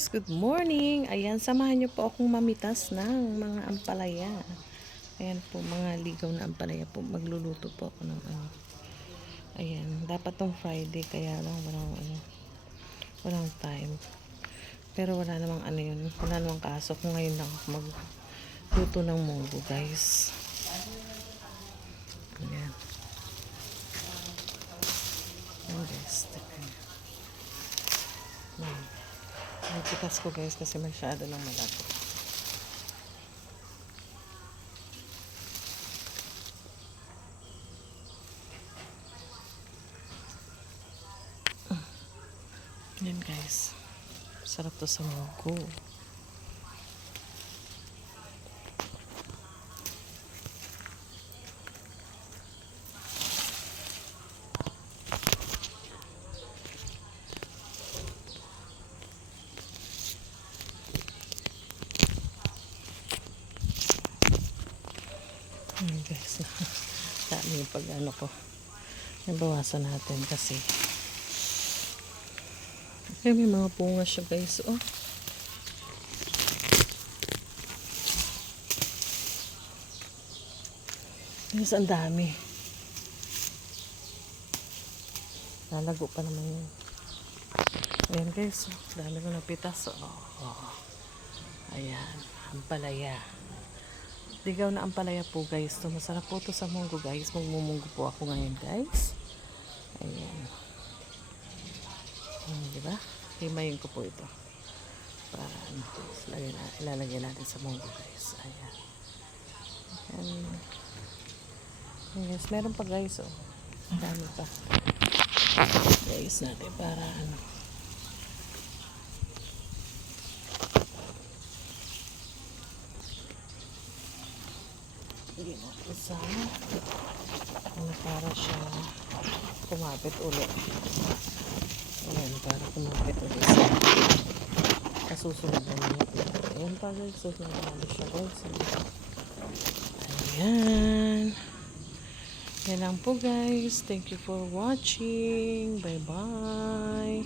guys, good morning. Ayan, samahan niyo po akong mamitas ng mga ampalaya. Ayan po, mga ligaw na ampalaya po. Magluluto po ako ng ano. Ayan, dapat tong Friday kaya lang walang time. Pero wala namang ano yun, wala namang kaso kung ngayon lang ako magluto ng munggo, guys. Ayan. Ayan, guys. Ayan. Nagpitas ko, guys, kasi masyado ng malaki. Yan, guys, sarap to sa munggo. Yan, guys, dami yung pag ano ko, nabawasan natin kasi ay, may mga bunga siya, guys. Oh, guys, ang dami. Lalago pa naman yun. Ayan, guys, dami ko napitas. Oh. Ayan, ampalaya. Ligaw na ampalaya po, guys. So, masarap po to sa munggo, guys. Magmumunggo po ako ngayon, guys. Ayan. Diba? Himayin ko po ito. Para ano, ilalagay natin sa munggo, guys. Ayan. Ayan. Yes, meron pa, guys. Oh. Dami pa. Guys natin para ano. Hindi mo isa. Ano, para siya kumapit ulit. Ayan, para kumapit ulit sa kasusunod na niya. Ayan pa, guys. Susunod na siya, guys. Ayan. Yan lang po, guys. Thank you for watching. Bye-bye.